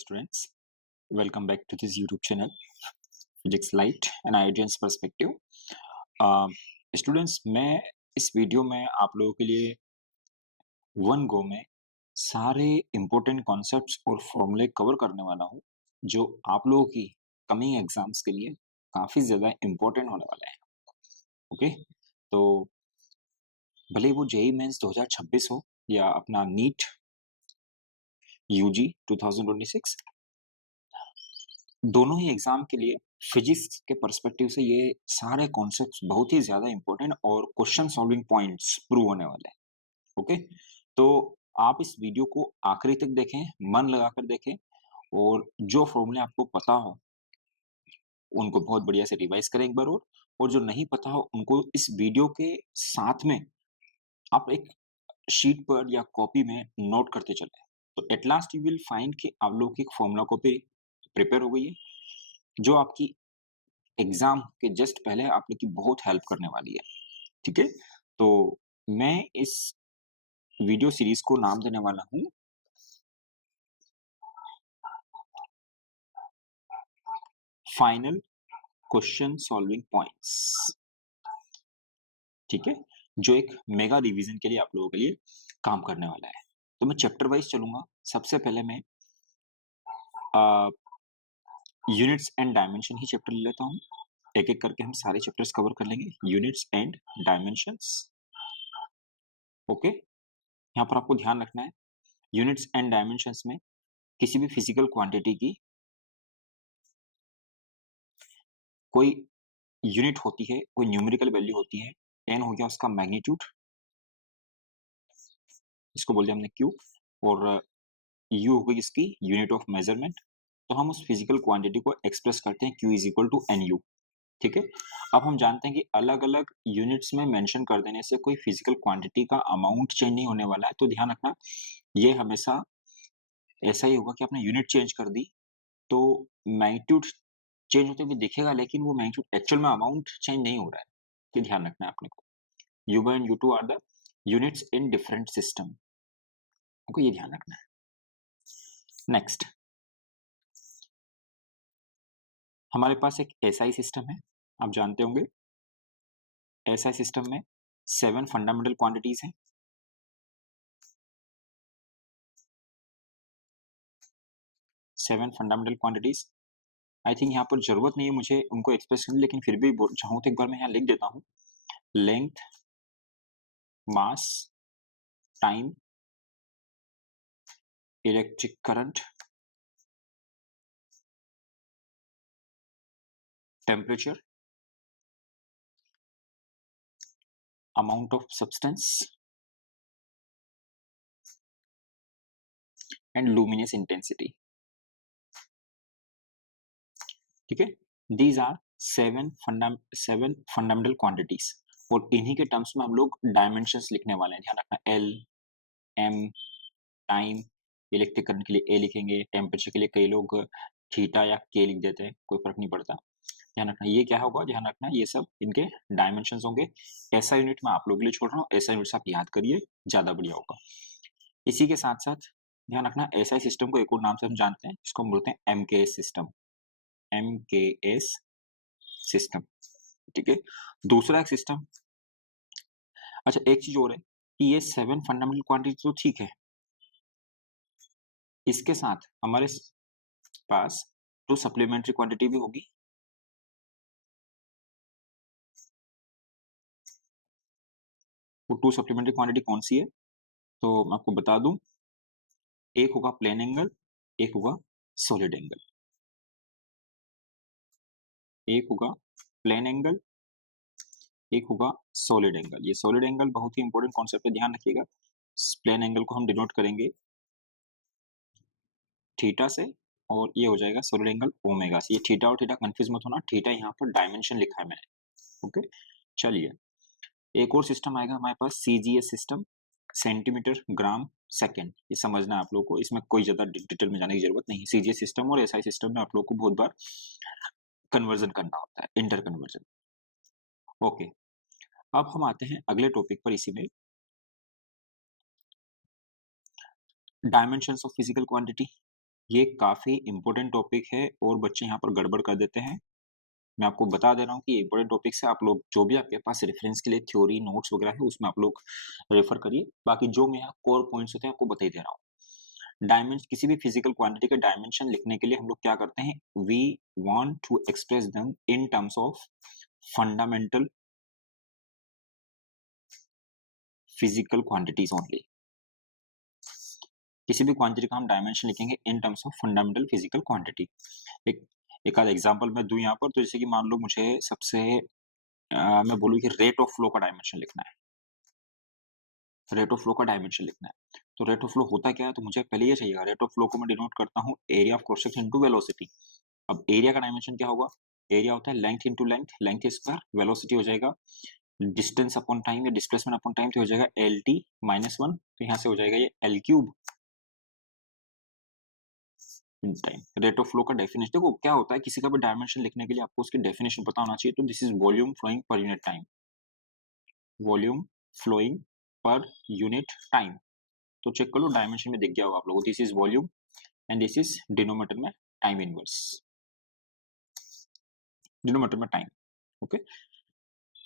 students. Welcome back to this YouTube channel, Physics Light and Ideas Perspective. Students, मैं इस video में आप लोगों के लिए वन गो में सारे इम्पोर्टेंट कॉन्सेप्ट्स और फॉर्मूले कवर करने वाला हूँ जो आप लोगों की कमिंग एग्जाम्स के लिए काफ़ी ज़्यादा इम्पोर्टेंट होने वाला है। ओके, तो भले वो जेई मेंस 2026 हो या अपना नीट यूजी 2026, दोनों ही एग्जाम के लिए फिजिक्स के पर्सपेक्टिव से ये सारे कॉन्सेप्ट्स बहुत ही ज्यादा इंपॉर्टेंट और क्वेश्चन सॉल्विंग पॉइंट्स प्रूव होने वाले हैं। ओके, तो आप इस वीडियो को आखिरी तक देखें, मन लगाकर देखें और जो फॉर्मूले आपको पता हो उनको बहुत बढ़िया से रिवाइज करें एक बार और जो नहीं पता हो उनको इस वीडियो के साथ में आप एक शीट पर या कॉपी में नोट करते चले। तो at last you will find कि आप लोगों की फॉर्मूला कॉपी प्रिपेयर हो गई है जो आपकी एग्जाम के जस्ट पहले आप लोग की बहुत हेल्प करने वाली है। ठीक है, तो मैं इस वीडियो सीरीज को नाम देने वाला हूं फाइनल क्वेश्चन सॉल्विंग पॉइंट्स। ठीक है, जो एक मेगा रिवीजन के लिए आप लोगों के लिए काम करने वाला है। तो मैं चैप्टर वाइज चलूंगा। सबसे पहले मैं units and dimension he chapter ले लेता हूँ। एक एक करके हम सारे चैप्टर्स कवर कर लेंगे, यूनिट्स एंड डायमेंशंस। ओके, यहाँ पर आपको ध्यान रखना है यूनिट्स एंड डायमेंशंस में किसी भी फिजिकल क्वांटिटी की कोई यूनिट होती है, कोई न्यूमेरिकल वैल्यू होती है। एन हो गया उसका मैग्नीट्यूड, इसको बोलते हैं हमने क्यू, और यू हो गई इसकी यूनिट ऑफ मेजरमेंट। तो हम उस फिजिकल क्वांटिटी को एक्सप्रेस करते हैं Q is equal to N U. ठीक है, अब हम जानते हैं कि अलग अलग यूनिट्स में मेंशन कर देने से कोई फिजिकल क्वांटिटी का अमाउंट चेंज नहीं होने वाला है। तो ध्यान रखना, ये हमेशा ऐसा ही होगा कि आपने यूनिट चेंज कर दी तो मैग्नीट्यूड चेंज होते हुए दिखेगा, लेकिन वो मैग्नीट्यूड एक्चुअल में अमाउंट चेंज नहीं हो रहा है। तो ध्यान रखना है अपने को, U1 and U2 are the units in different system. आपको ये ध्यान रखना है। नेक्स्ट, हमारे पास एक SI सिस्टम है। आप जानते होंगे SI सिस्टम में 7 फंडामेंटल क्वांटिटीज हैं। 7 फंडामेंटल क्वांटिटीज। आई थिंक यहाँ पर जरूरत नहीं है मुझे उनको एक्सप्रेस करने, लेकिन फिर भी चाहूँ तो एक बार मैं यहाँ लिख देता हूँ। Length, mass, time, electric current, temperature, amount of substance and luminous intensity. ठीक है, these are seven fundamental quantities और इन्हीं के टर्म्स में हम लोग डायमेंशंस लिखने वाले हैं। ध्यान रखना, L, M, time, electric current के लिए A लिखेंगे, टेम्परेचर के लिए कई लोग थीटा या K लिख देते हैं, कोई फर्क नहीं पड़ता। ध्यान रखना ये क्या होगा, ध्यान रखना ये सब इनके डायमेंशंस होंगे। ऐसा यूनिट मैं आप लोगों के लिए छोड़ रहा हूँ, ऐसा यूनिट्स आप याद करिए, ज्यादा बढ़िया होगा। इसी के साथ साथ ध्यान रखना एसआई सिस्टम को एक और नाम से हम जानते हैं, इसको हम बोलते हैं एमकेएस सिस्टम। एमकेएस सिस्टम, ठीक है। दूसरा एक सिस्टम, अच्छा एक चीज और है कि ये 7 फंडामेंटल क्वांटिटी तो ठीक है, इसके साथ हमारे पास 2 सप्लीमेंट्री क्वांटिटी भी होगी। वो 2 सप्लीमेंट्री क्वांटिटी कौन सी है, तो मैं आपको बता दूं, एक होगा प्लेन एंगल, एक होगा सॉलिड एंगल। एक होगा प्लेन एंगल, एक होगा सॉलिड एंगल। ये सॉलिड एंगल बहुत ही इंपॉर्टेंट कॉन्सेप्ट है, ध्यान रखिएगा। प्लेन एंगल को हम डिनोट करेंगे थीटा से और ये हो जाएगा सॉलिड एंगल ओमेगा से। ये थीटा और थीटा कंफ्यूज मत होना, थीटा यहाँ पर डायमेंशन लिखा है मैंने। ओके, चलिए एक और सिस्टम आएगा हमारे पास, CGS system, centimetre gram second. ये समझना है आप लोगों को, इसमें कोई ज्यादा डिटेल में जाने की जरूरत नहीं है। सीजीएस सिस्टम और एसआई सिस्टम में आप लोगों को बहुत बार कन्वर्जन करना होता है, इंटर कन्वर्जन। ओके, अब हम आते हैं अगले टॉपिक पर, इसी में डायमेंशंस ऑफ फिजिकल क्वांटिटी। ये काफ़ी इम्पोर्टेंट टॉपिक है और बच्चे यहाँ पर गड़बड़ कर देते हैं। मैं आपको बता दे रहा हूँ कि ये इम्पोर्टेंट टॉपिक्स है, आप लोग जो भी आपके पास रेफरेंस के लिए थ्योरी, नोट्स वगैरह है, उसमें आप लोग रेफर करिए। बाकी जो मैं यहाँ कोर पॉइंट्स होते हैं, आपको बता ही दे रहा हूँ। डायमेंश किसी भी फिजिकल क्वांटिटी के डायमेंशन लिखने के लिए हम लोग क्या करते हैं? We want to express them in terms of fundamental physical quantities only. किसी भी क्वांटिटी का हम डायमेंशन लिखेंगे in terms of fundamental physical quantity. एक एक आध एग्जांपल मैं दूं यहाँ पर, तो जैसे कि मान लो मुझे सबसे मैं बोलूँ कि रेट ऑफ फ्लो का डायमेंशन लिखना है। रेट ऑफ फ्लो का डायमेंशन लिखना है, तो रेट ऑफ फ्लो होता क्या है? तो मुझे पहले ये चाहिए, रेट ऑफ फ्लो को मैं डिनोट करता हूँ area of cross section into velocity. अब एरिया का डायमेंशन क्या होगा? एरिया होता है length into length, length square, velocity हो जाएगा डिस्टेंस अपॉन टाइम या डिस्प्लेसमेंट अपॉन टाइम, तो हो जाएगा एल टी माइनस वन, तो यहाँ से हो जाएगा ये L cube time. Rate of flow का डेफिनेशन देखो क्या होता है, किसी का भी डायमेंशन लिखने के लिए आपको उसकी डेफिनेशन पता होना चाहिए। तो this is volume flowing per unit time, volume flowing per unit time. तो चेक कर लो, डायमेंशन में दिख गया होगा आप लोगों को, this is volume and this is denominator में टाइम इनवर्स, डिनोमीटर में टाइम। ओके,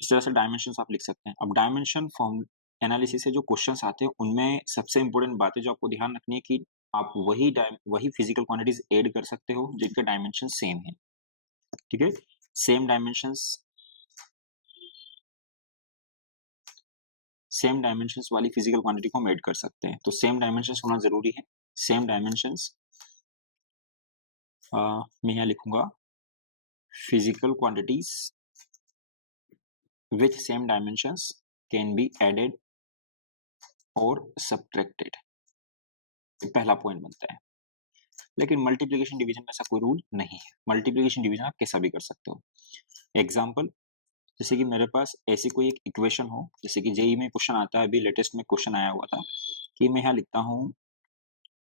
इस तरह से डायमेंशन आप लिख सकते हैं। अब डायमेंशन फॉर्म एनालिसिस से जो क्वेश्चंस आते हैं, उनमें सबसे इंपॉर्टेंट बातें जो आपको ध्यान रखनी है कि आप वही फिजिकल क्वांटिटीज ऐड कर सकते हो जिनके डायमेंशन सेम है। ठीक है, सेम डायमेंशंस, सेम डायमेंशंस वाली फिजिकल क्वांटिटी को हम ऐड कर सकते हैं। तो सेम डायमेंशंस होना जरूरी है। सेम डायमेंशंस मैं यहाँ लिखूंगा physical quantities with same dimensions can be added और सब्ट्रैक्टेड, पहला पॉइंट बनता है। लेकिन मल्टीप्लिकेशन डिवीजन में ऐसा कोई रूल नहीं है, मल्टीप्लिकेशन डिवीजन आप कैसा भी कर सकते हो। एग्जाम्पल, जैसे कि मेरे पास ऐसी कोई एक इक्वेशन हो, जैसे कि जेई में क्वेश्चन आता है, अभी लेटेस्ट में क्वेश्चन आया हुआ था कि मैं यहाँ लिखता हूँ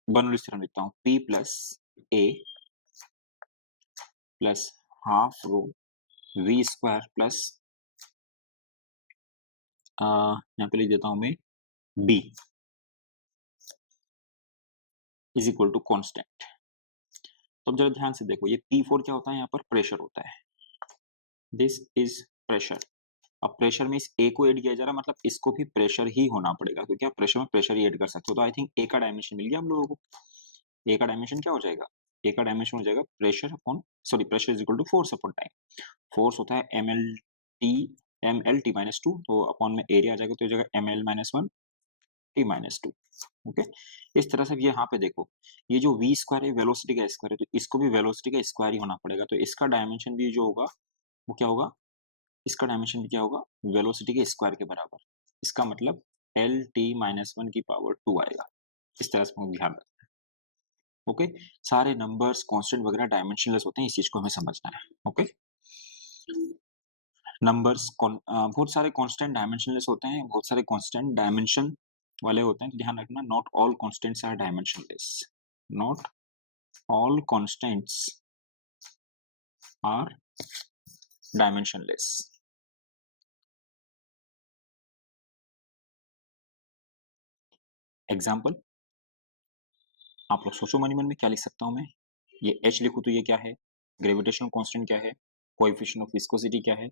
बर्नौली थ्योरम लिखता हूँ, P plus A plus half rho V square plus यहाँ पे लिख देता हूँ मैं B is equal to constant. तो अब जरा ध्यान से देखो, ये P4 क्या होता है? यहाँ पर प्रेशर होता है, दिस इज प्रेशर। अब प्रेशर में इस ए को ऐड किया जा रहा है, मतलब इसको भी प्रेशर ही होना पड़ेगा, क्योंकि आप प्रेशर में प्रेशर ही ऐड कर सकते हो। तो आई थिंक ए का डायमेंशन मिल गया हम लोगों को। ए का डायमेंशन क्या हो जाएगा? ए का डायमेंशन हो जाएगा pressure upon, sorry, pressure is equal to force upon time. Force होता है M L T minus two, तो अपॉन में एरिया आ जाएगा, तो हो जाएगा M L minus one T minus two. Okay, इस तरह से ये यहाँ पे देखो, ये जो वी स्क्वायर है वेलोसिटी का स्क्वायर है, तो इसको भी वेलोसिटी का स्क्वायर ही होना पड़ेगा। तो इसका डायमेंशन भी जो होगा वो क्या होगा? इसका डायमेंशन भी क्या होगा? वेलोसिटी के स्क्वायर के बराबर। इसका मतलब एल टी माइनस वन की पावर टू आएगा। इस तरह से ध्यान रखना है। ओके, सारे नंबर्स कांस्टेंट वगैरह डायमेंशनलेस होते हैं, इस चीज को हमें समझना है। ओके, नंबर्स बहुत सारे कांस्टेंट डायमेंशनलेस होते हैं, बहुत सारे कांस्टेंट डायमेंशन वाले होते हैं। तो ध्यान रखना, not all constants are dimensionless, not all constants are dimensionless. Example, आप लोग सोचो मनी मन में क्या लिख सकता हूं मैं। ये h लिखूं तो ये क्या है? ग्रेविटेशनल कांस्टेंट क्या है? कोएफिशिएंट ऑफ विस्कोसिटी क्या है?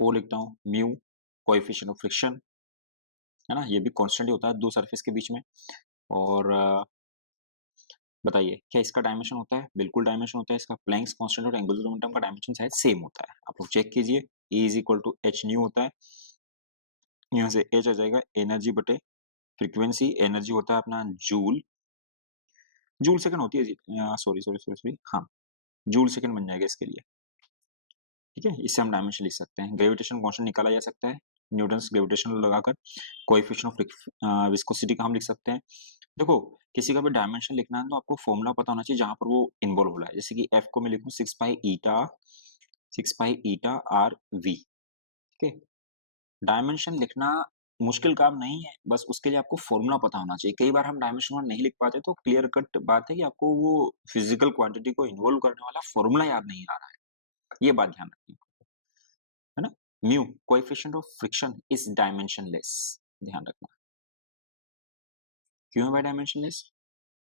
ओ लिखता हूँ म्यू, कोएफिशिएंट ऑफ फ्रिक्शन, है ना, ये भी कांस्टेंट ही होता है दो सरफेस के बीच में। और बताइए क्या इसका डायमेंशन होता है? बिल्कुल डायमेंशन होता है इसका। प्लैंक्स कांस्टेंट और एंगुलर मोमेंटम का डायमेंशन शायद सेम होता है, आप लोग चेक कीजिए। E is equal to H nu होता है, यहाँ से h आ जाएगा एनर्जी बटे फ्रीक्वेंसी। एनर्जी होता है अपना जूल, जूल सेकंड होती है, सॉरी सॉरी सॉरी सॉरी, हाँ, जूल सेकंड बन जाएगा इसके लिए। ठीक है, इससे हम डायमेंशन लिख सकते हैं। ग्रेविटेशन कांस्टेंट निकाला जा सकता है न्यूटन्स ग्रेविटेशन लगाकर। कोएफिशिएंट ऑफ विस्कोसिटी का हम लिख सकते हैं। देखो, किसी का भी डायमेंशन लिखना है तो आपको फॉर्मूला पता होना चाहिए जहां पर वो इन्वॉल्व हो रहा है। जैसे कि एफ को मैं लिखूं six pi eta R V. ठीक है, डायमेंशन लिखना मुश्किल काम नहीं है, बस उसके लिए आपको फॉर्मूला पता होना चाहिए। कई बार हम डायमेंशन नहीं लिख पाते, तो क्लियर कट बात है कि आपको वो फिजिकल क्वांटिटी को इन्वॉल्व करने वाला फॉर्मूला याद नहीं आ रहा है। ये बात ध्यान रखिए, है ना। Mu, coefficient of friction is dimensionless, ध्यान रखना। क्यों है डायमेंशनलेस?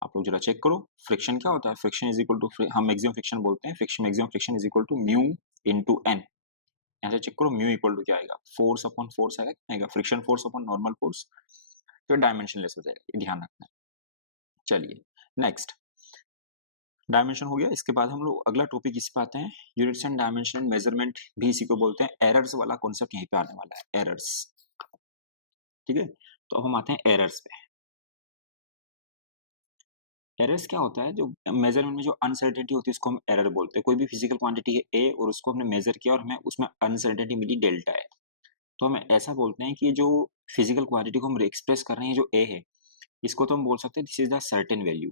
आप लोग जरा चेक करो फ्रिक्शन क्या होता है। फ्रिक्शन इज इक्वल टू, हम मैक्सिमम फ्रिक्शन बोलते हैं, friction maximum friction is equal to mu into N. यहाँ से चेक करो म्यू इक्वल टू क्या आएगा, फोर्स अपॉन फोर्स आएगा, friction force upon normal force, तो डायमेंशनलेस हो जाएगा, ये ध्यान रखना है। चलिए नेक्स्ट, डायमेंशन हो गया। इसके बाद हम लोग अगला टॉपिक इस पे आते हैं, units and dimension and measurement भी इसी को बोलते हैं। एरर्स वाला कॉन्सेप्ट यहीं पे आने वाला है, एरर्स। ठीक है, तो अब हम आते हैं एरर्स पे। एरर्स क्या होता है, जो मेजरमेंट में जो अनसर्टेनिटी होती है उसको हम एरर बोलते हैं। कोई भी फिजिकल क्वांटिटी है ए और उसको हमने मेजर किया और हमें उसमें अनसर्टेनिटी मिली डेल्टा है, तो हम ऐसा बोलते हैं कि जो फिजिकल क्वांटिटी को हम एक्सप्रेस कर रहे हैं जो ए है, इसको तो हम बोल सकते हैं this is the certain value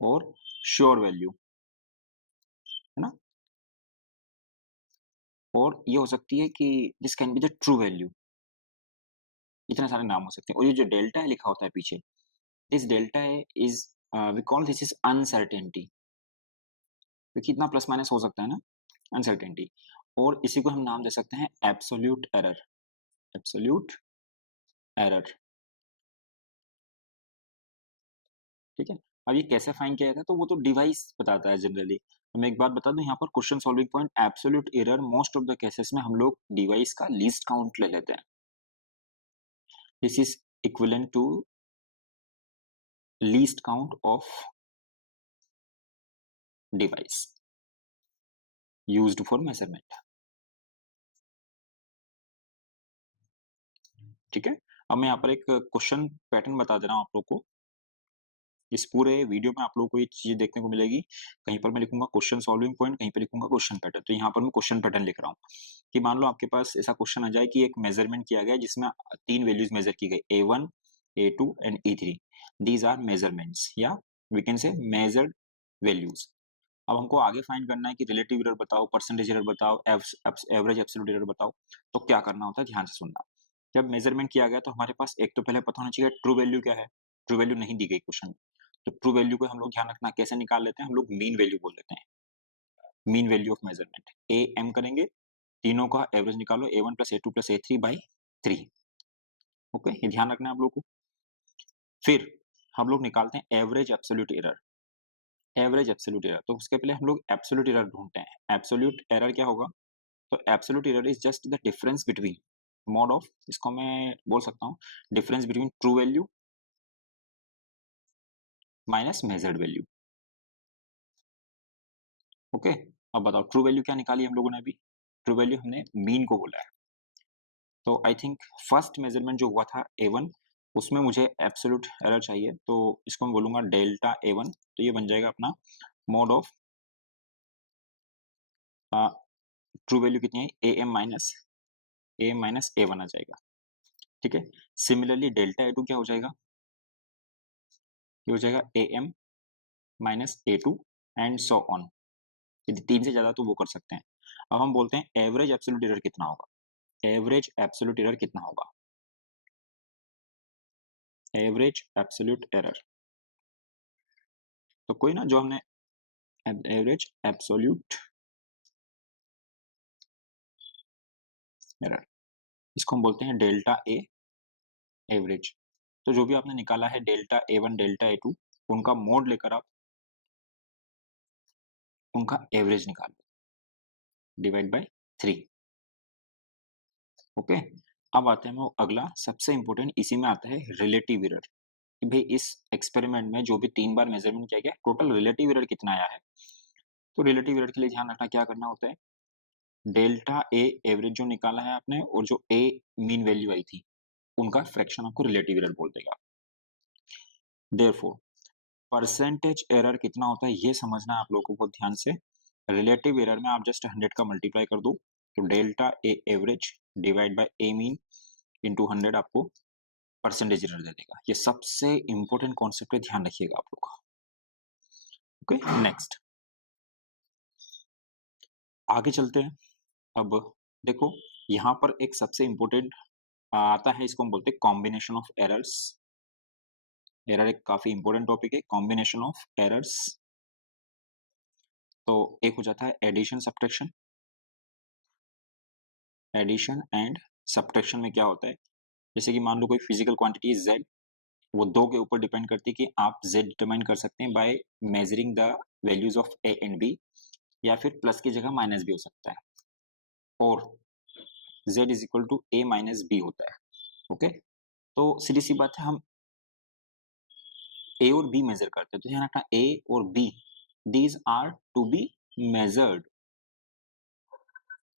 और श्योर वैल्यू, है ना। और ये हो सकती है कि this can be the true value, इतने सारे नाम हो सकते हैं। और ये जो डेल्टा है लिखा होता है पीछे, दिस डेल्टा है is we call this is uncertainty, क्योंकि इतना प्लस माइनस हो सकता है ना, अनसर्टेनिटी। और इसी को हम नाम दे सकते हैं एब्सोल्यूट एरर, एब्सोल्यूट एरर। ठीक है, अब ये कैसे फाइंड किया जाता है, तो वो तो डिवाइस बताता है जनरली। मैं एक बात बता दूं, यहाँ पर question solving point absolute error, most of the cases में हम लोग डिवाइस का लीस्ट काउंट ले लेते हैं। This is equivalent to least count of device used for measurement. ठीक है, अब मैं यहाँ पर एक क्वेश्चन पैटर्न बता दे रहा हूँ आप लोग को। इस पूरे वीडियो में आप लोगों को ये चीज देखने को मिलेगी, कहीं पर मैं लिखूंगा क्वेश्चन सॉल्विंग पॉइंट, कहीं पर लिखूंगा क्वेश्चन पैटर्न। तो यहाँ पर मैं क्वेश्चन पैटर्न लिख रहा हूँ कि मान लो आपके पास ऐसा क्वेश्चन आ जाए कि एक मेजरमेंट किया गया जिसमें 3 वैल्यूज मेजर की गई, A1, A2 and E3। These are measurements, या we can say measured values. अब हमको आगे फाइंड करना है कि रिलेटिव एरर बताओ, परसेंटेज एरर बताओ, एवरेज एब्सोल्यूट एरर बताओ। तो क्या करना होता है, ध्यान से सुनना। जब मेजरमेंट किया गया तो हमारे पास एक तो पहले पता होना चाहिए ट्रू वैल्यू क्या है। ट्रू वैल्यू नहीं दी गई क्वेश्चन में, तो ट्रू वैल्यू को हम लोग ध्यान रखना कैसे निकाल लेते हैं, हम लोग मीन वैल्यू बोल लेते हैं, mean value of measurement. A M करेंगे, तीनों का एवरेज निकालो, A1 plus A2 plus A3 by 3। Okay, ये ध्यान रखना है आप लोग को। फिर हम लोग निकालते हैं average absolute error, average absolute error. तो उसके पहले हम लोग एब्सोल्यूट एरर ढूंढते हैं। एब्सोल्यूट एरर क्या होगा, तो absolute error is just the difference between mode of, इसको मैं बोल सकता हूँ difference between true value minus measured value. Okay, अब बताओ ट्रू वैल्यू क्या निकाली हम लोगों ने अभी, ट्रू वैल्यू हमने मीन को बोला है। तो आई थिंक फर्स्ट मेजरमेंट जो हुआ था A1, उसमें मुझे एब्सोल्यूट एरर चाहिए, तो इसको मैं बोलूंगा डेल्टा A1। तो ये बन जाएगा अपना मोड ऑफ ट्रू वैल्यू कितनी है, AM माइनस A1 आ जाएगा। ठीक है, सिमिलरली डेल्टा A2 क्या हो जाएगा, ये हो जाएगा AM minus A2 and so on. यदि 3 से ज्यादा तो वो कर सकते हैं। अब हम बोलते हैं एवरेज एब्सोल्यूट एरर कितना होगा, एवरेज एब्सोल्यूट एरर कितना होगा, एवरेज एब्सोल्यूट एरर। तो कोई ना, जो हमने एवरेज एब्सोल्यूट एरर, इसको हम बोलते हैं डेल्टा ए एवरेज। तो जो भी आपने निकाला है डेल्टा A1 डेल्टा A2, उनका मोड लेकर आप उनका एवरेज निकालो, डिवाइड बाय 3। ओके, अब आते हैं हम अगला सबसे इंपॉर्टेंट, इसी में आता है रिलेटिव एरर। कि भाई इस एक्सपेरिमेंट में जो भी 3 बार मेजरमेंट किया गया, टोटल रिलेटिव एरर कितना आया है। तो रिलेटिव एरर के लिए ध्यान रखना क्या करना होता है, डेल्टा ए एवरेज जो निकाला है आपने और जो ए मीन वैल्यू आई थी, उनका फ्रैक्शन आपको रिलेटिव एरर बोल देगा। देयरफॉर परसेंटेज एरर कितना होता है ये समझना है आप लोगों को ध्यान से। रिलेटिव एरर में आप जस्ट 100 का मल्टीप्लाई कर दो, तो delta A average divide by A mean into 100 आपको परसेंटेज एरर दे देगा। ये सबसे इंपॉर्टेंट कॉन्सेप्ट है, ध्यान रखिएगा आप लोग। ओके, नेक्स्ट आगे चलते हैं। अब देखो, यहाँ पर एक सबसे इंपॉर्टेंट आता है, इसको हम बोलते हैं कॉम्बिनेशन ऑफ एरर्स। एरर एक काफी इंपॉर्टेंट टॉपिक है, कॉम्बिनेशन ऑफ एरर्स। तो एक हो जाता है addition subtraction. Addition and subtraction में क्या होता है, जैसे कि मान लो कोई फिजिकल क्वांटिटी z, वो 2 के ऊपर डिपेंड करती है कि आप z डिटरमाइन कर सकते हैं by measuring the values of a and b, या फिर प्लस की जगह माइनस भी हो सकता है, और z is equal to a minus b होता है। ओके, तो सीधी सी बात है, हम a और b मेजर करते हैं, तो ध्यान रखना a और b these are to be measured.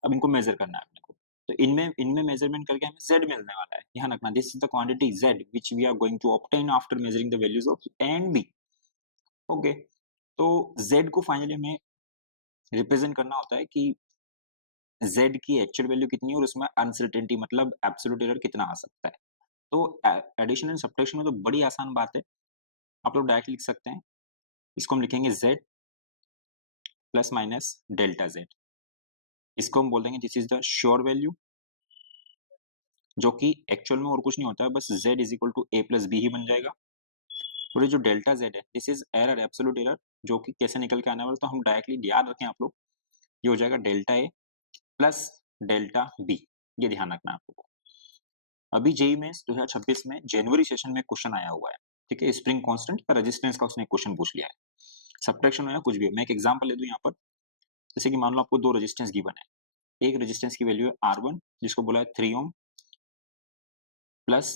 अब इनको मेजर करना है अपने को, तो इनमें इनमें मेजरमेंट करके हमें z मिलने वाला है। ध्यान रखना, this is the quantity z which we are going to obtain after measuring the values of a and b। Okay, तो z को फाइनली हमें रिप्रेजेंट करना होता है कि z की एक्चुअल वैल्यू कितनी है और उसमें अनसर्टेनिटी मतलब एब्सोल्यूट एरर कितना आ सकता है। तो एडिशन एंड सब्ट्रैक्शन में तो बड़ी आसान बात है, आप लोग डायरेक्ट लिख सकते हैं। इसको हम लिखेंगे z plus minus delta z। इसको हम बोल देंगे this is the sure value, जो कि एक्चुअल में और कुछ नहीं होता है, बस z is equal to a plus B ही बन जाएगा। और ये जो डेल्टा z है, this is error, absolute error, जो कि कैसे निकल के आने वाला, तो हम डायरेक्टली याद रखें आप लोग, ये हो जाएगा delta a plus delta b। ये ध्यान रखना है आपको। अभी जेईई मेंस 2026 में जनवरी सेशन में क्वेश्चन आया हुआ है, ठीक है, स्प्रिंग कांस्टेंट का रेजिस्टेंस का उसने क्वेश्चन पूछ लिया है, सब्ट्रैक्शन हो या कुछ भी हो। मैं एक एग्जांपल ले दूं यहाँ पर, जैसे कि मान लो आपको 2 रेजिस्टेंस गिवन है। एक रेजिस्टेंस की वैल्यू है R1, जिसको बोला है 3 ओम प्लस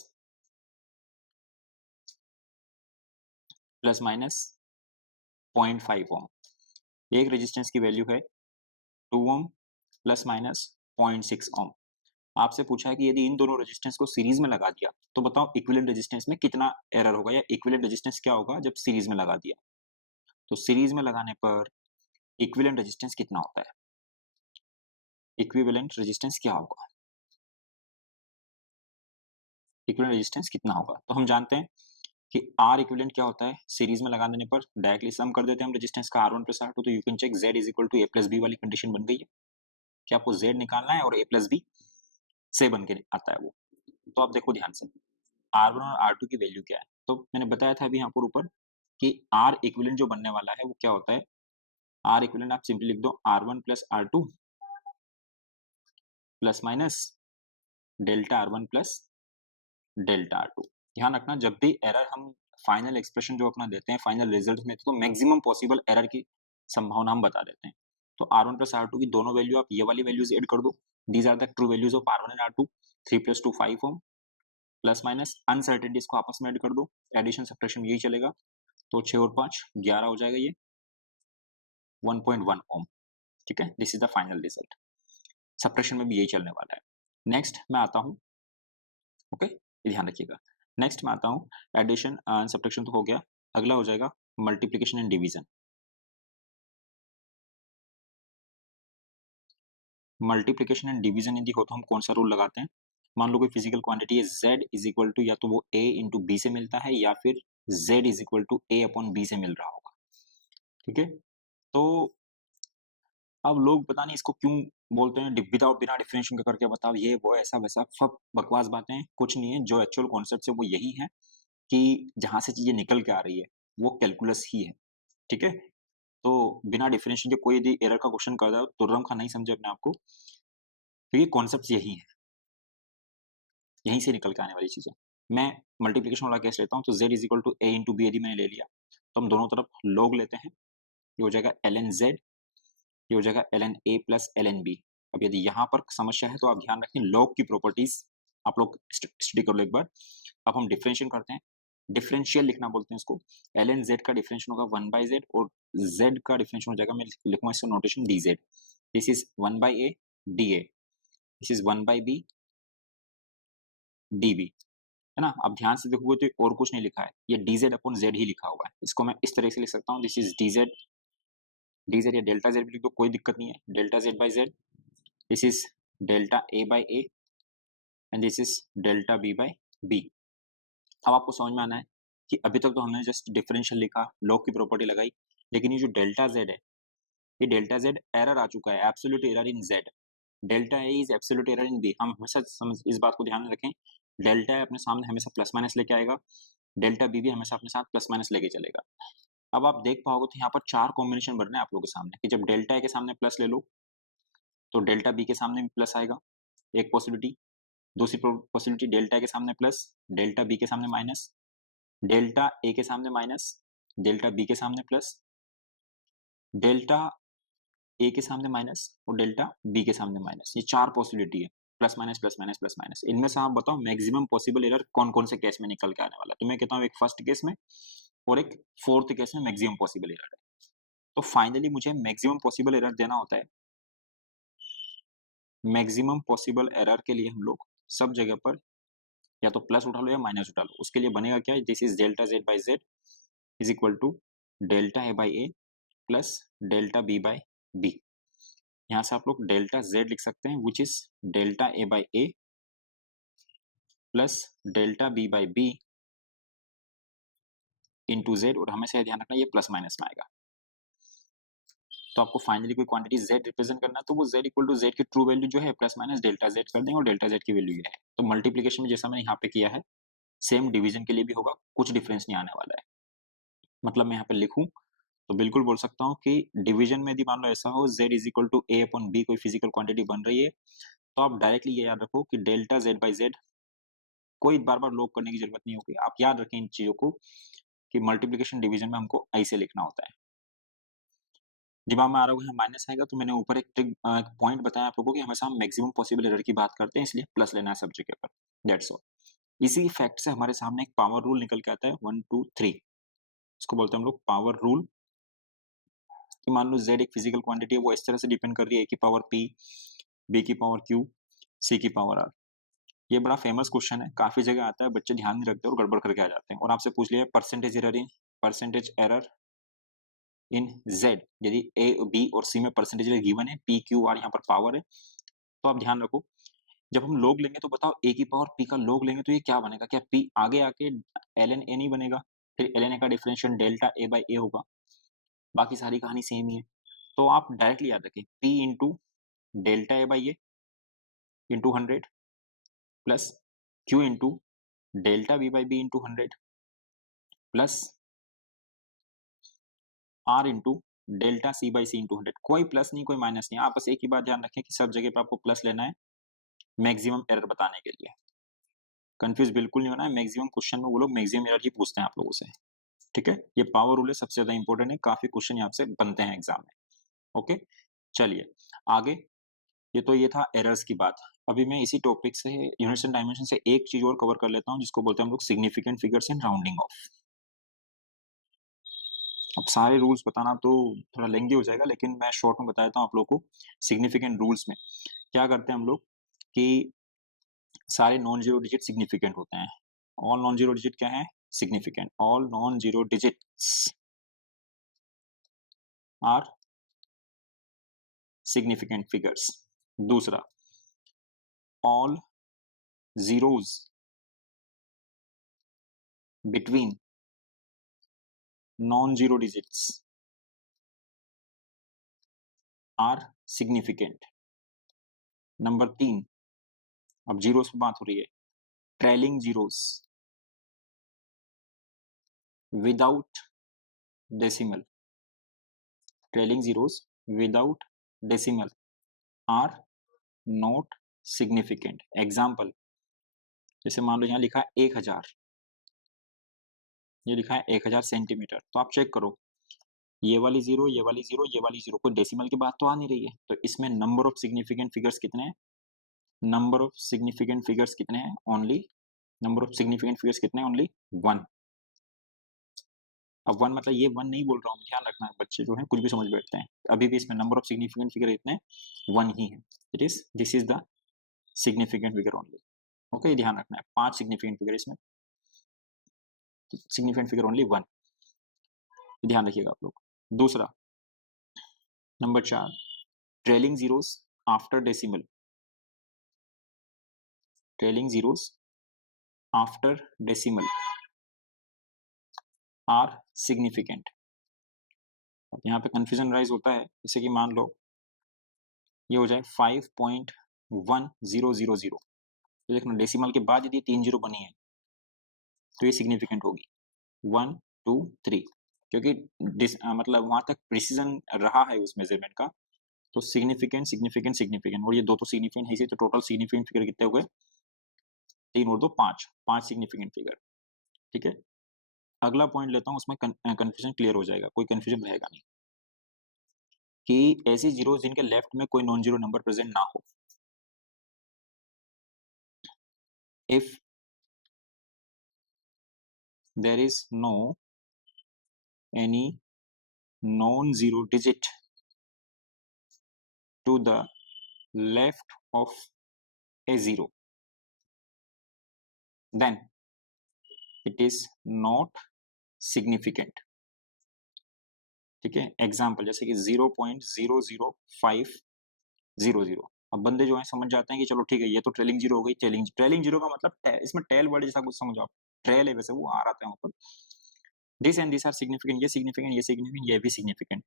प्लस माइनस 0.5 ओम। एक रेजिस्टेंस की वैल्यू है 2 ओम प्लस माइनस 0.6 ओम। आपसे पूछा है कि यदि इन दोनों रेजिस्टेंस को सीरीज में लगा दिया तो बताओ इक्विवेलेंट रेजिस्टेंस में कितना एरर होगा, या इक्विवेलेंट रेजिस्टेंस क्या होगा जब सीरीज में लगा दिया। तो सीरीज में लगाने पर इक्विवेलेंट रेजिस्टेंस कितना होता है, इक्विवेलेंट रेजिस्टेंस क्या होगा, इक्विवेलेंट रेजिस्टेंस कितना होगा। तो हम जानते हैं कि आर इक्विवेलेंट क्या होता है, सीरीज में लगा देने पर डायरेक्टली सम कर देते हैं हम रेजिस्टेंस का R1 प्लस R2, तो you can check Z is equal to a plus B वाली कंडीशन बन गई है कि आपको Z निकालना है और a प्लस बी से बन के आता है वो। तो आप देखो ध्यान से, R1 और R2 की वैल्यू क्या है, तो मैंने बताया था अभी यहाँ पर ऊपर कि R इक्विवेलेंट जो बनने वाला है वो क्या होता है, R इक्विवेलेंट आप सिंपली लिख दो R1 plus R2 plus minus delta R1 plus delta R2। ध्यान रखना, जब भी एरर हम फाइनल एक्सप्रेशन जो अपना देते हैं फाइनल रिजल्ट में, तो मैक्सिमम पॉसिबल एरर की संभावना हम बता देते हैं। तो R1 प्लस R2 की दोनों वैल्यू आप ये वाली वैल्यूज ऐड कर दो, these are the true values of R1 and R2, 3 plus 2 5 ohm, plus minus uncertainties को आपस में ऐड कर दो, एडिशन सब्ट्रैक्शन यही चलेगा, तो 6 और 5 11 हो जाएगा, ये 1.1 ओम। ठीक है, this is the final result. Subtraction में भी यही चलने वाला है। नेक्स्ट मैं आता हूँ, ओके, ये ध्यान रखिएगा। नेक्स्ट मैं आता हूँ, एडिशन एंड सब्ट्रैक्शन तो हो गया, अगला हो जाएगा multiplication and division. Multiplication and division यदि हो तो हम कौन सा रूल लगाते हैं, मान लो कोई फिजिकल क्वांटिटी है z इज इक्वल टू, या तो वो a इंटू बी से मिलता है या फिर z is equal to a upon B से मिल रहा होगा। ठीक है, तो अब लोग पता नहीं इसको क्यों बोलते हैं विदाउट बिना डिफरेंशिएशन करके बताओ, ये वो ऐसा वैसा सब बकवास बातें हैं, कुछ नहीं है। जो एक्चुअल कॉन्सेप्ट है वो यही है कि जहां से चीजें निकल के आ रही है वो कैलकुलस ही है। ठीक है, तो बिना डिफरेंशिएशन के कोई यदि एरर का क्वेश्चन कर रहा है तो रम खा नहीं समझे अपने आप को, तो ये कॉन्सेप्ट यही है, यहीं से निकल के आने वाली चीजें। मैं मल्टीप्लिकेशन वाला केस लेता हूँ, तो z is equal to a into B यदि मैंने ले लिया, तो हम दोनों तरफ log लेते हैं, ये हो जाएगा ln z, ये हो जाएगा ln a plus ln b। अब यदि यहाँ पर समस्या है तो आप ध्यान रखें log की प्रॉपर्टीज आप लोग स्टडी कर लो एक बार। अब हम डिफरेंशिएशन करते हैं, डिफरेंशियल लिखना बोलते हैं इसको। ln z का डिफरेंशियल होगा 1 बाई z, और z का डिफरेंशियल हो जाएगा, मैं लिखूंगा इसको notation dz, this is 1 by a dA, this is 1 by b dB, है ना। अब ध्यान से देखोगे तो और कुछ नहीं लिखा है, ये dz अपॉन z ही लिखा हुआ है। इसको मैं इस तरह से लिख सकता हूँ, दिस इज dz, dz या डेल्टा z भी लिख दो, कोई दिक्कत नहीं है, delta z by z, this is delta a by a and this is delta b by b। अब आपको समझ में आना है कि अभी तक तो हमने जस्ट डिफरेंशियल लिखा, लॉग की प्रॉपर्टी लगाई, लेकिन ये जो डेल्टा z है, ये डेल्टा z एरर आ चुका है, absolute error in z, delta a is absolute error in b। हम हमेशा समझ इस बात को ध्यान में रखें, डेल्टा a अपने सामने हमेशा प्लस माइनस लेके आएगा, डेल्टा b भी हमेशा अपने साथ प्लस माइनस लेके चलेगा। अब आप देख पाओगे तो यहाँ पर 4 कॉम्बिनेशन बन रहे हैं आप लोगों के सामने, कि जब डेल्टा a के सामने प्लस ले लो तो डेल्टा b के सामने भी प्लस आएगा, एक पॉसिबिलिटी। दूसरी पॉसिबिलिटी डेल्टा a के सामने प्लस, डेल्टा b के सामने माइनस, डेल्टा ए के सामने माइनस, डेल्टा बी के सामने प्लस, डेल्टा ए के सामने माइनस और डेल्टा बी के सामने माइनस। ये 4 पॉसिबिलिटी है, plus minus plus minus plus minus. इनमें से आप बताओ मैक्सिमम पॉसिबल एरर कौन कौन से केस में निकल के आने वाला है। तो मैं कहता हूँ एक फर्स्ट केस में और एक फोर्थ केस में मैक्सिमम पॉसिबल एरर है। तो फाइनली मुझे मैक्सिमम पॉसिबल एरर देना होता है। मैक्सिमम पॉसिबल एरर के लिए हम लोग सब जगह पर या तो प्लस उठा लो या माइनस उठा लो। उसके लिए बनेगा क्या, this is delta Z by Z is equal to delta A by A plus delta B by B. यहाँ से आप लोग डेल्टा जेड लिख सकते हैं which is delta A by A plus delta B by B into Z, और हमेशा ध्यान रखना ये प्लस माइनस में आएगा। तो आपको फाइनली कोई क्वांटिटी z रिप्रेजेंट करना है तो वो z इक्वल टू z की ट्रू वैल्यू जो है प्लस माइनस डेल्टा z कर देंगे और डेल्टा z की वैल्यू ये है। तो मल्टीप्लिकेशन में जैसा मैंने यहाँ पे किया है सेम डिवीजन के लिए भी होगा, कुछ डिफरेंस नहीं आने वाला है। मतलब मैं यहाँ पे लिखूं तो बिल्कुल बोल सकता हूँ कि डिवीजन में यदि मान लो ऐसा हो z is equal to a upon b कोई फिजिकल क्वांटिटी बन रही है, तो आप डायरेक्टली ये याद रखो कि डेल्टा z बाई जेड, कोई बार बार लॉग करने की जरूरत नहीं होगी। आप याद रखें इन चीजों को कि मल्टीप्लिकेशन डिवीजन में हमको ऐसे लिखना होता है। दिमाग में आ रहा होगा माइनस आएगा, तो मैंने ऊपर एक पॉइंट बताया आप लोगों को कि हमेशा हम मैक्सिमम पॉसिबल एरर की बात करते हैं, इसलिए प्लस लेना है सब जगह पर। That's all. इसी फैक्ट से हमारे सामने एक पावर रूल निकल के आता है 1 2 3। इसको बोलते हैं हम लोग पावर रूल। कि मान लो z एक फिजिकल क्वांटिटी है, वो इस तरह से डिपेंड कर रही है a की पावर p, b की पावर q, c की पावर r। ये बड़ा फेमस क्वेश्चन है, काफी जगह आता है, बच्चे ध्यान नहीं रखते और गड़बड़ करके आ जाते हैं। और आपसे पूछ लिया परसेंटेज एरर इन z, यदि a b और c में परसेंटेज एरर गिवन है, p q r यहाँ पर पावर है, तो आप ध्यान रखो जब हम लोग लेंगे तो बताओ a की पावर p का लोग लेंगे तो ये क्या बनेगा, क्या p आगे आके ln a नहीं बनेगा, फिर ln a का differential delta a by a होगा। बाकी सारी कहानी सेम ही है। तो आप डायरेक्टली याद रखें p into delta a by a into 100 plus q into delta b by b into 100 plus r into delta c by c into 100। कोई प्लस नहीं कोई माइनस नहीं, आप बस एक ही बात ध्यान रखें कि सब जगह पे आपको प्लस लेना है मैक्सिमम एरर बताने के लिए। कंफ्यूज बिल्कुल नहीं होना है, मैक्सिमम क्वेश्चन में वो लोग मैक्सिमम एरर ही पूछते हैं आप लोगों से। ठीक है, ये पावर रूल है, सबसे ज्यादा इंपॉर्टेंट है, काफी क्वेश्चन यहाँ से बनते हैं एग्जाम में। ओके, चलिए आगे। ये था एरर्स की बात। अभी मैं इसी टॉपिक से यूनिट्स एंड डायमेंशन से एक चीज और कवर कर लेता हूँ जिसको बोलते हैं हम लोग significant figures and rounding off. अब सारे रूल्स बताना तो थोड़ा लेंदी हो जाएगा, लेकिन मैं शॉर्ट में बता देता हूँ आप लोग को। सिग्निफिकेंट रूल्स में क्या करते हैं हम लोग कि सारे नॉन जीरो डिजिट सिग्निफिकेंट होते हैं। ऑल नॉन जीरो डिजिट क्या है, significant. All non zero digits are significant figures. दूसरा, ऑल zeros between non-zero digits are significant। Number 3, अब जीरोस पे बात हो रही है, trailing zeros without decimal, trailing zeros without decimal are not significant. Example, जैसे मान लो यहाँ लिखा है 1000, ये लिखा है 1000 सेंटीमीटर, तो आप चेक करो ये वाली जीरो, ये वाली जीरो, ये वाली जीरो, कोई डेसिमल की बात तो आ नहीं रही है। तो इसमें नंबर ऑफ सिग्निफिकेंट फिगर्स कितने हैं, नंबर ऑफ सिग्निफिकेंट फिगर्स कितने हैं, only number of significant figures कितने हैं, ओनली 1। अब 1 मतलब ये 1 नहीं बोल रहा हूँ, ध्यान रखना, बच्चे जो है कुछ भी समझ बैठते हैं। अभी भी इसमें नंबर ऑफ सिग्निफिकेंट फिगर इतने 1 ही है। This is the significant figure only. Okay, ध्यान रखना है, 5 सिग्निफिकेंट फिगर इसमें, सिग्निफिकेंट फिगर ओनली 1, ध्यान रखिएगा आप लोग। दूसरा, number 4, trailing zeros after decimal, trailing zeros after decimal are significant. यहाँ पे कंफ्यूजन राइज होता है, जैसे कि मान लो ये हो जाए 5.1000, तो देखना डेसिमल के बाद यदि 3 जीरो बनी है तो ये सिग्निफिकेंट होगी 1 2 3, क्योंकि मतलब वहां तक प्रिसीजन रहा है उस मेजरमेंट का। तो सिग्निफिकेंट सिग्निफिकेंट सिग्निफिकेंट, और ये दो तो सिग्निफिकेंट है, इसे तो टोटल सिग्निफिकेंट फिगर कितने हो गए, 3 और 2 5, 5 सिग्निफिकेंट फिगर। ठीक है, अगला पॉइंट लेता हूँ, उसमें कंफ्यूजन क्लियर हो जाएगा, कोई कंफ्यूजन रहेगा नहीं कि ऐसी जीरो जिनके लेफ्ट में कोई नॉन जीरो नंबर प्रेजेंट ना हो। If there is no any non zero digit to the left of a zero, then it is not significant। ठीक है, एग्जाम्पल जैसे कि 0.00500। अब बंदे जो है समझ जाते हैं कि चलो ठीक है, ये तो ट्रेलिंग जीरो हो गई। ट्रेलिंग जीरो का मतलब इसमें टेल वर्ड जैसा कुछ समझो आप, ट्रेल है वैसे वो आ रहा है ऊपर। This and this are significant, ये सिग्निफिकेंट, ये सिग्निफिकेंट, ये भी सिग्निफिकेंट।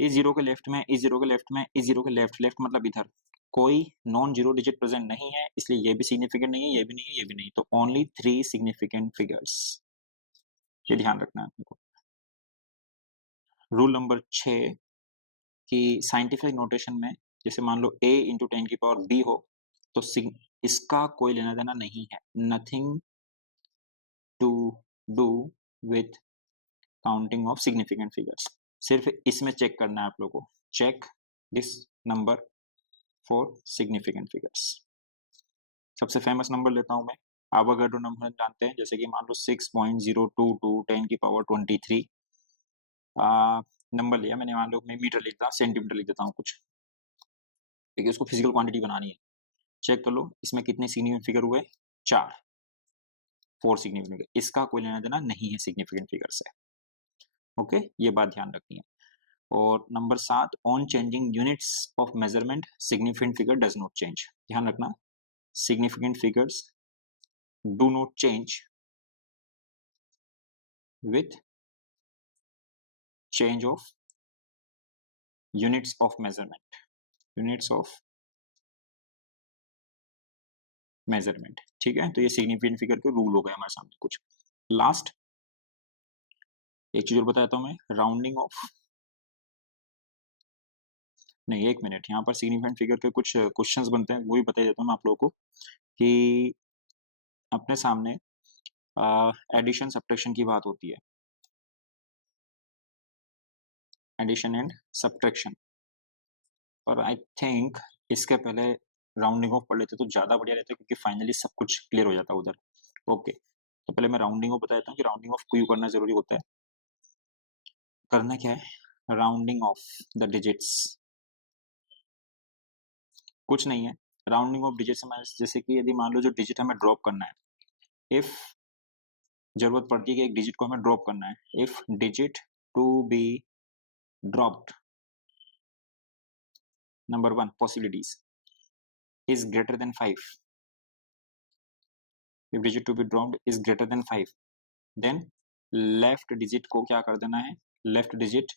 इस जीरो के लेफ्ट में, इस जीरो के लेफ्ट में, इस जीरो के लेफ्ट, लेफ्ट मतलब इधर कोई नॉन जीरो डिजिट प्रेजेंट नहीं है, इसलिए ये भी सिग्निफिकेंट नहीं है, ये भी नहीं है, ये भी नहीं। तो ओनली 3 सिग्निफिकेंट फिगर्स, ये ध्यान रखना है आपको। रूल नंबर 6 कि साइंटिफिक नोटेशन में जैसे मान लो a इंटू 10 की पावर b हो, तो इसका कोई लेना देना नहीं है, nothing to do with counting of significant figures. सिर्फ इसमें चेक करना है आप लोगों को, check this number for significant figures. सबसे फेमस नंबर लेता हूं मैं, एवोगाड्रो नंबर जानते हैं, जैसे कि मान लो 6.022 10 की पावर 23 नंबर लिया मैंने, मान लो मैं मीटर लिखता हूँ, सेंटीमीटर लिख देता हूँ कुछ, क्योंकि उसको फिजिकल क्वांटिटी बनानी है। चेक कर लो इसमें कितने सिग्निफिकेंट फिगर हुए, 4 सिग्निफिकेंट फिगर, इसका कोई लेना देना नहीं है सिग्निफिकेंट फिगर से। ओके, ये बात ध्यान रखनी है। और number 7, on changing units of measurement significant figure does not change. ध्यान रखना, significant figures do not change with change of units of measurement, units of measurement। ठीक है, तो ये सिग्निफिकेंट फिगर के रूल हो गए हमारे सामने कुछ। लास्ट एक चीज और बताता हूं मैं, राउंडिंग ऑफ, नहीं एक मिनट, यहाँ पर सिग्निफिकेंट फिगर के कुछ क्वेश्चंस बनते हैं, वो भी बता देता हूँ मैं आप लोगों को कि अपने सामने एडिशन सब्ट्रैक्शन की बात होती है, एडिशन एंड सब्ट्रैक्शन, और आई थिंक इसके पहले राउंडिंग ऑफ पढ़ लेते तो ज्यादा बढ़िया रहता, क्योंकि फाइनली सब कुछ क्लियर हो जाता उधर। ओके, तो पहले मैं राउंडिंग ऑफ बताता हूँ कि राउंडिंग ऑफ क्यों करना जरूरी होता है। करना क्या है, राउंडिंग ऑफ द डिजिट्स, कुछ नहीं है। राउंडिंग ऑफ डिजिट्स में जैसे कि यदि मान लो जो डिजिट हमें ड्रॉप करना है, इफ जरूरत पड़ती है कि एक डिजिट को हमें ड्रॉप करना है, if digit to be dropped, number 1 possibilities is greater than 5, if digit to be dropped is greater than 5, then left digit को क्या कर देना है, लेफ्ट डिजिट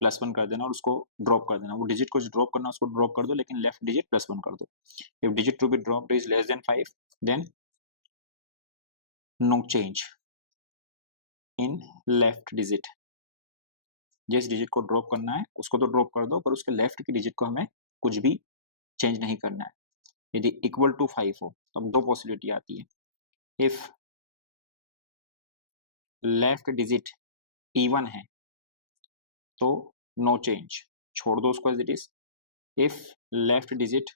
+1 कर देना और उसको ड्रॉप कर देना। वो डिजिट को ड्रॉप करना उसको ड्रॉप कर दो, लेकिन लेफ्ट डिजिट +1 कर दो। If digit to be dropped is less than 5, then no change in left digit. जिस डिजिट को ड्रॉप करना है उसको तो ड्रॉप कर दो, पर उसके लेफ्ट की डिजिट को हमें कुछ भी चेंज नहीं करना है। यदि इक्वल टू 5 हो तब 2 पॉसिबिलिटी आती है, इफ लेफ्ट डिजिट इवन है तो नो चेंज, छोड़ दो उसको as it is. If left digit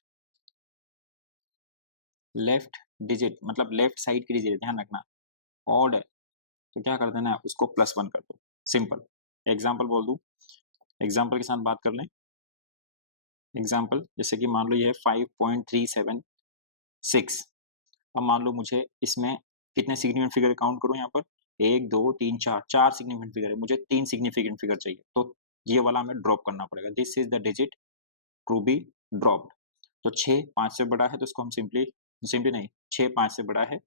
मतलब लेफ्ट साइड की डिजिट, ध्यान रखना, ऑड है तो क्या कर देना है, उसको +1 कर दो, सिंपल। एग्जाम्पल बोल दूं, एग्जाम्पल के साथ बात कर लें। एग्जाम्पल जैसे कि मान लो ये 5.376, अब मान लो मुझे इसमें कितने सिग्निफिकेंट फिगर काउंट करूं, यहाँ पर 1 2 3 4, 4 सिग्निफिकेंट फिगर है, मुझे 3 सिग्निफिकेंट फिगर चाहिए, तो ये वाला हमें ड्रॉप करना पड़ेगा। This is the digit to be dropped. तो 6 5 से बड़ा है तो इसको हम सिंपली नहीं, 6 5 से बड़ा है,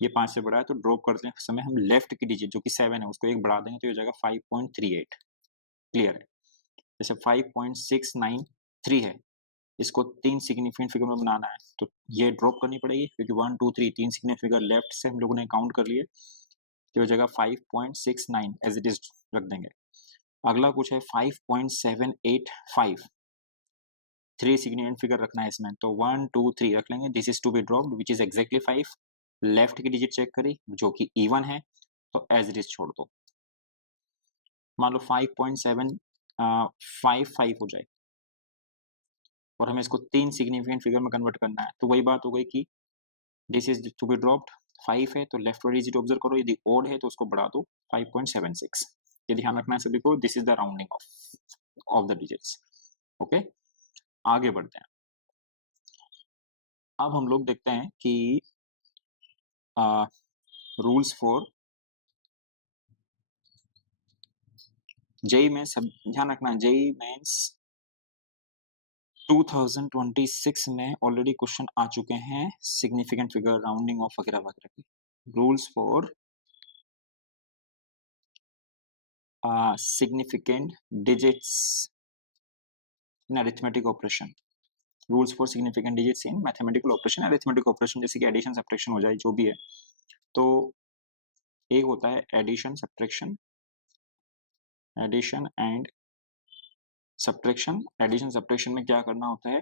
ये 5 से बड़ा है, तो ड्रॉप करते समय हम लेफ्ट की डिजिट जो कि 7 है उसको 1 बढ़ा देंगे तो ये हो जाएगा 5.38। क्लियर है। जैसे 5.693 है, इसको 3 सिग्निफिकेंट फिगर में बनाना है तो ये ड्रॉप करनी पड़ेगी, क्योंकि 1 2 3 3 सिग्निफिकेंट फिगर लेफ्ट से हम लोगों ने काउंट कर लिए, तो हो जाएगा 5.69 एज इट इज रख देंगे। अगला कुछ है 5.785, 3 सिग्निफिकेंट फिगर रखना है इसमें, तो 1 2 3 रख लेंगे। This is to be dropped which is exactly 5। Left की डिजिट चेक करी जो कि इवन है, तो एज इट इज छोड़ दो। मान लो 5.755 हो जाए और हमें इसको 3 सिग्निफिकेंट फिगर में कन्वर्ट करना है, तो वही बात हो गई कि this is to be dropped. 5 है तो लेफ्ट वाली डिजिट ऑब्जर्व करो, यदि ओड है तो उसको बढ़ा दो 5.76। ये ध्यान रखना है सभी को, this is the rounding off the digits. Okay, आगे बढ़ते हैं। अब हम लोग देखते हैं कि रूल्स फॉर जेई में, सब ध्यान रखना है, जेई मेंस 2026 में ऑलरेडी क्वेश्चन आ चुके हैं सिग्निफिकेंट फिगर, राउंडिंग ऑफ वगैरह वगैरह के। Rules for significant digits in arithmetic operation, rules for significant digits in mathematical operation, arithmetic operation, जैसे कि एडिशन सब्ट्रैक्शन हो जाए, जो भी है। तो एक होता है addition subtraction, addition and subtraction. Addition subtraction में क्या करना होता है,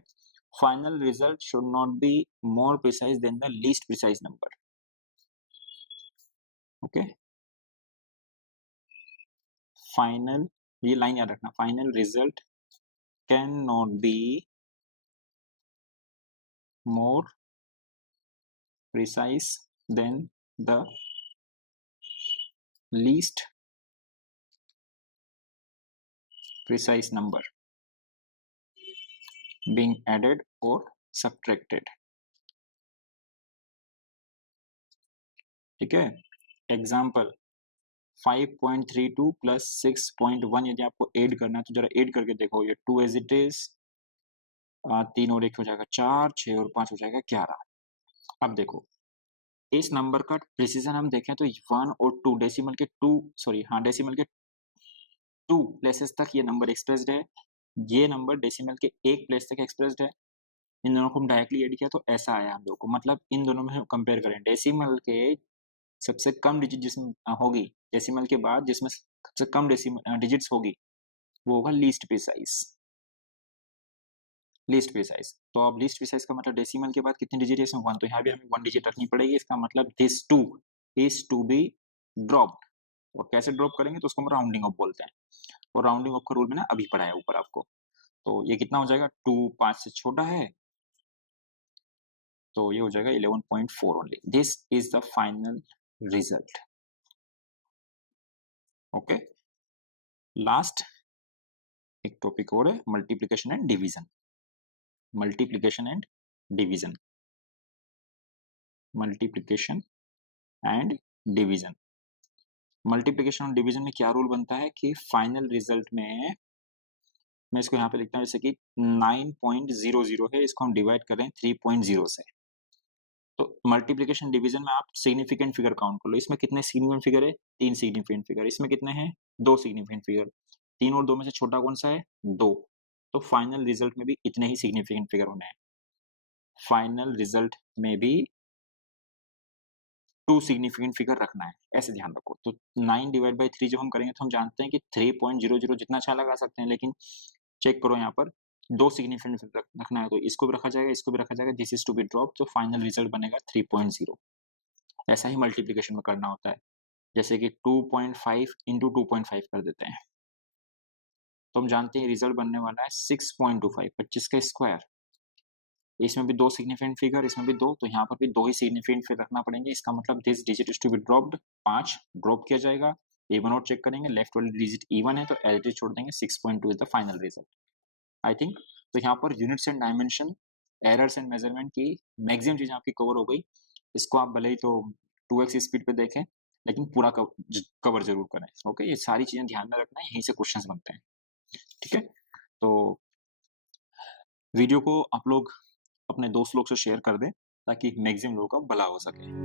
final result should not be more precise than the least precise number. Okay, final, ये लाइन याद रखना, final result can not be more precise than the least precise number being added or subtracted। ठीक है, example 5.32 plus 6.1 यदि आपको add करना है तो जरा ऐड करके देखो, ये 2 एज इट इज, 3 और 1 हो जाएगा 4, 6 और 5 हो जाएगा 11। अब देखो इस नंबर का प्रिसीजन हम देखें तो 1 और 2 डेसिमल के 2, सॉरी हाँ, डेसिमल के 2 प्लेसेस तक ये नंबर एक्सप्रेस्ड है, ये नंबर डेसिमल के 1 प्लेस तक एक्सप्रेस्ड है। इन दोनों को हम डायरेक्टली ऐड किया तो ऐसा आया हम लोग को। मतलब इन दोनों में हम कंपेयर करें, डेसिमल के सबसे कम डिजिट जिसमें होगी, डेसिमल के बाद जिसमें सबसे कम डेसिमल डिजिट्स होगी, वो होगा लीस्ट प्रिसाइज। लीस्ट प्रिसाइज, तो अब लीस्ट प्रिसाइज का मतलब डेसिमल के बाद कितनी डिजिट है, इसमें 1, तो यहाँ भी हमें 1 डिजिट रखनी पड़ेगी। इसका मतलब this 2 is to be dropped. और कैसे ड्रॉप करेंगे तो उसको हम राउंडिंग ऑफ बोलते हैं, और राउंडिंग ऑफ का रूल मैंने अभी पढ़ाया ऊपर आपको। तो ये कितना हो जाएगा, 2 5 से छोटा है, तो ये हो जाएगा 11.4 only. This is the final result. Okay, last एक टॉपिक और है, multiplication and division. Multiplication and division, multiplication and division. Multiplication और डिवीजन में क्या रूल बनता है कि फाइनल रिजल्ट में, मैं इसको यहाँ पे लिखता हूँ जैसे कि 9.00 है, इसको हम डिवाइड कर रहे हैं 3.0 से। तो मल्टीप्लिकेशन डिवीजन में आप सिग्निफिकेंट फिगर काउंट कर लो, इसमें कितने सिग्निफिकेंट फिगर है, 3 सिग्निफिकेंट फिगर, इसमें कितने हैं, 2 सिग्निफिकेंट फिगर। 3 और 2 में से छोटा कौन सा है, 2। तो फाइनल रिजल्ट में भी इतने ही सिग्निफिकेंट फिगर होने हैं। फाइनल रिजल्ट में भी 2 सिग्निफिकेंट फिगर रखना है, ऐसे ध्यान रखो। तो 9 डिवाइड बाई 3 जब हम करेंगे तो हम जानते हैं कि 3.00 जितना अच्छा लगा सकते हैं, लेकिन चेक करो यहाँ पर 2 सिग्निफिकेंट फिगर रखना है, तो इसको भी रखा जाएगा, इसको भी रखा जाएगा, this is to be drop, तो फाइनल रिजल्ट बनेगा 3.0। ऐसा ही मल्टीप्लिकेशन में करना होता है, जैसे कि 2.5 इंटू 2.5 कर देते हैं, तो हम जानते हैं रिजल्ट बनने वाला है 6.25, 25 का स्क्वायर। इसमें भी 2 सिग्निफिकेंट फिगर, इसमें भी 2, तो यहाँ पर भी 2 ही सिग्निफिकेंट फिगर रखना पड़ेंगे। इसका मतलब this digit is to be dropped, 5 drop किया जाएगा। इवन और चेक करेंगे, लेफ्ट वाली डिजिट इवन है तो एज इट इज छोड़ देंगे, 6.2 is the final result, I think. तो यहाँ पर units and dimension, errors and measurement की मैक्सिमम चीजें आपकी कवर हो गई। इसको आप भले ही तो 2x स्पीड पे देखें, लेकिन पूरा कवर जरूर करें। ओके, ये सारी चीजें ध्यान में रखना है, यहीं से क्वेश्चंस बनते हैं। ठीक है, तो वीडियो को आप लोग अपने दोस्त लोग से शेयर कर दें ताकि मैक्सिमम लोगों का भला हो सके।